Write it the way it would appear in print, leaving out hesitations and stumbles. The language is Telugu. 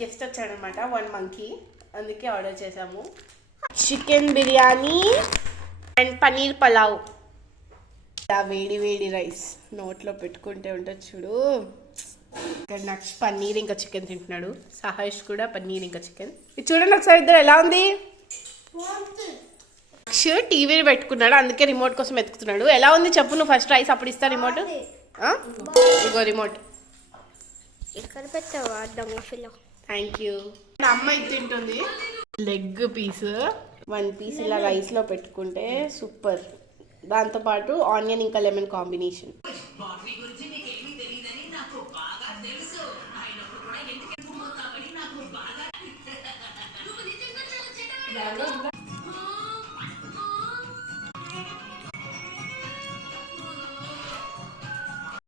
గెస్ట్ వచ్చాడనమాట 1 మంకీ, అందుకే ఆర్డర్ చేసాము. Chicken biryani and paneer pulao. ఇలా వేడి వేడి రైస్ నోట్లో పెట్టుకుంటే ఉంటుంది చూడు. ఇక్కడ నెక్స్ట్ పన్నీర్ ఇంకా చికెన్ తింటున్నాడు. సహాష్ కూడా పన్నీర్ ఇంకా చికెన్. ఇది చూడండి ఒకసారి ఇద్దరు ఎలా ఉంది. టీవీని పెట్టుకున్నాడు, అందుకే రిమోట్ కోసం వెతుకుతున్నాడు. ఎలా ఉంది చెప్పు నువ్వు ఫస్ట్. రైస్ అప్పుడు ఇస్తా రిమోట్. ఇగో రిమోట్ ఇక్కడ పెట్టావా దొంగ ఫిలో. Thank you. అమ్మ ఇది తింటుంది లెగ్ పీస్. 1 పీస్ ఇలా రైస్లో పెట్టుకుంటే సూపర్. దాంతోపాటు ఆనియన్ ఇంకా లెమన్ కాంబినేషన్.